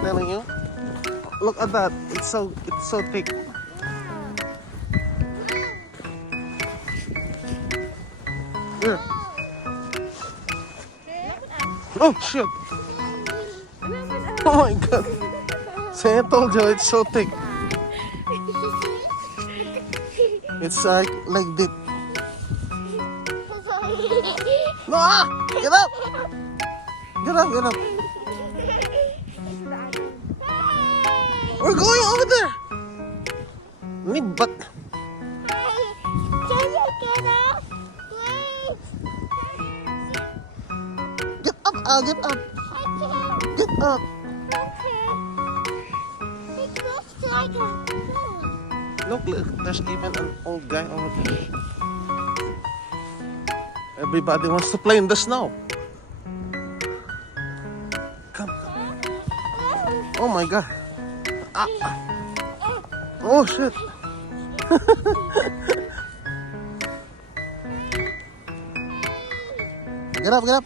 telling you. Look at that. It's so thick. Here. Oh shit. Oh my god. See, I told you it's so thick. It's like this. No, get up. Get up, get up. We're going over there. But Can you get up? Please. get up, get up. I can't. Get up. Okay. It looks like a Look, there's even an old guy over there. Everybody wants to play in the snow. Come. Oh my god. Oh shit. Get up, get up.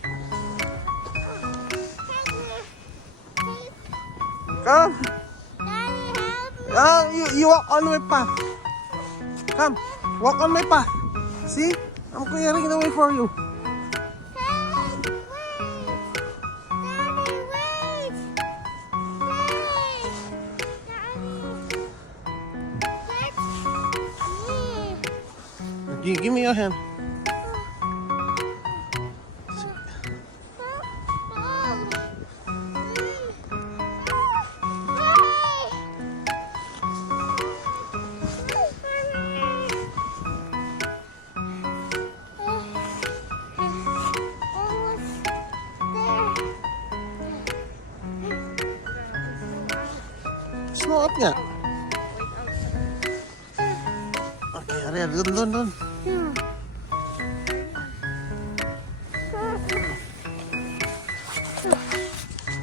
Come. You walk on my path. Come, walk on my path. See? I'm clearing the way for you. Give me your hand. Snow up nga. Okay, Ariel, dun.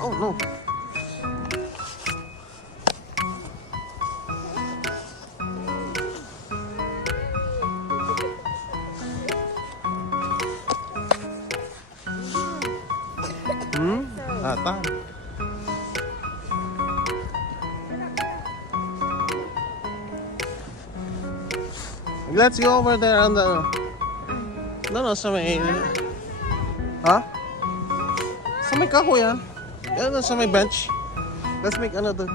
Oh no. Ata. Let's go over there on the... No, sa may... Ha? Sa may kahoy yan. Yan, sa may bench. Let's make another.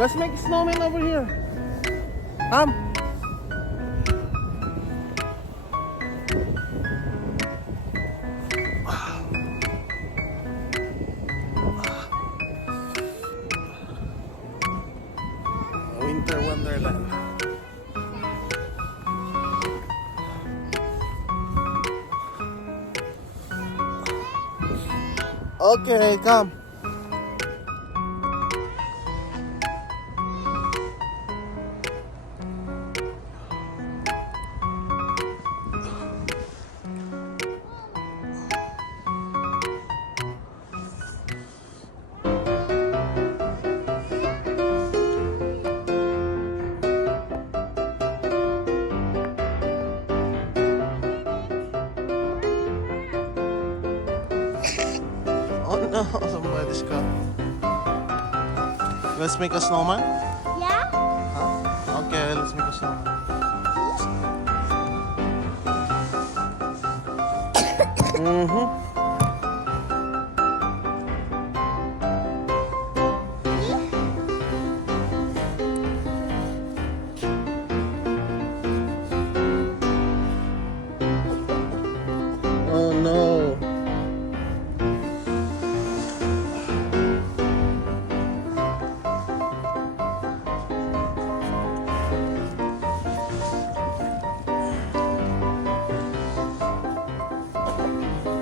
Let's make a snowman over here. Winter Wonderland. Okay, come. Oh no, somebody's come. Let's make a snowman? Yeah? Huh? Okay, let's make a snowman. Oh no.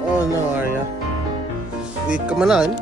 Oh no, Arya. Wait ka man.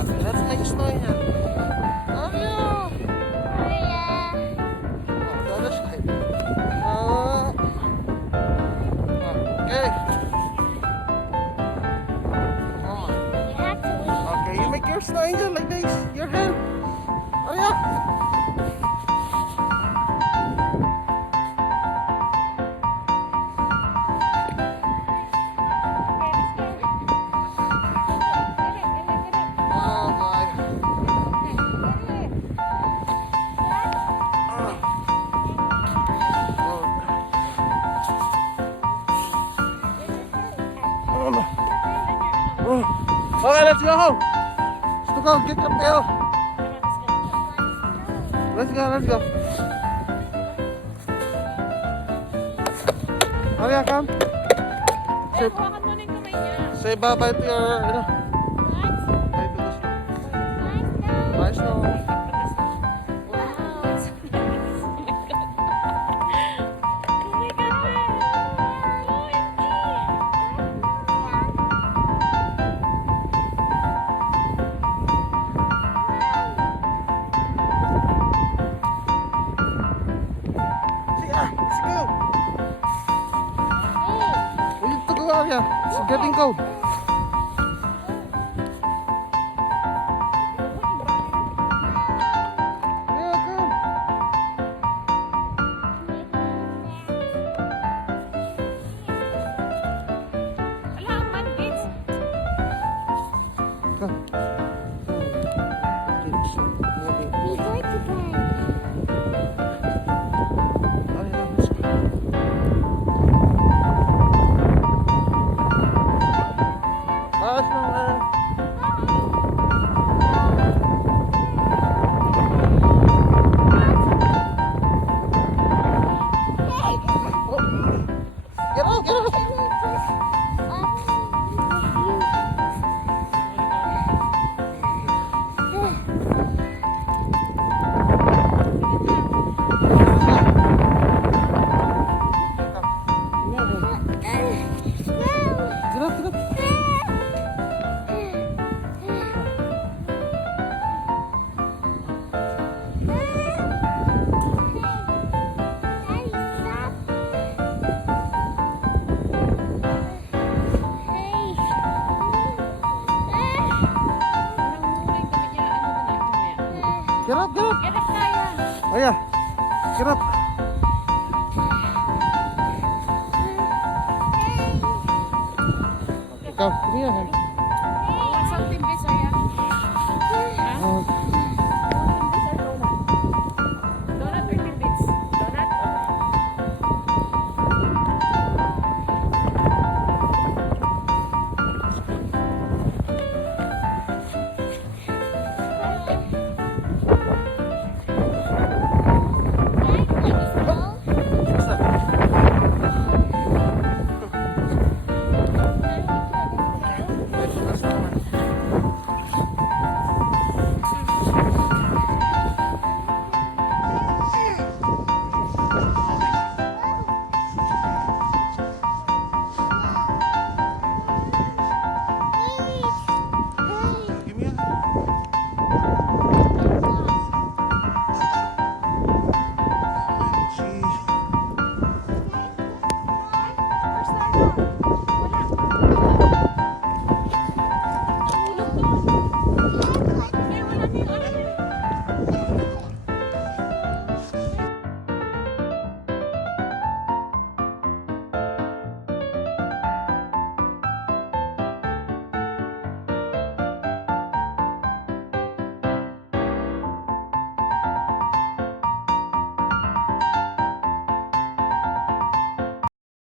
Okay, let's make snow here. Oh, yeah. Oh, the other side. Okay. Come on. Okay, you make your snow angel like this. Your hand. Oh, yeah. Oh, my. Oh, no. Okay, let's go home. Let's go. Get your pail. Let's go, let's go. Hurry up, come. Say, Hawakan mo na yung kamay niya. say bye-bye to your, bye to the snow. Bye, snow. Wow, it's so nice. Oh my God. Oh my God. See, let's go. We need to go out here. It's getting cold. Yeah, come. Wala ang mandates. Come. It's moving. Hurry up, let's go. Bye, snowman. Get out, get out. Get up, get up. Get up, get up. Get up tayo. Oh yeah, get up. Come here.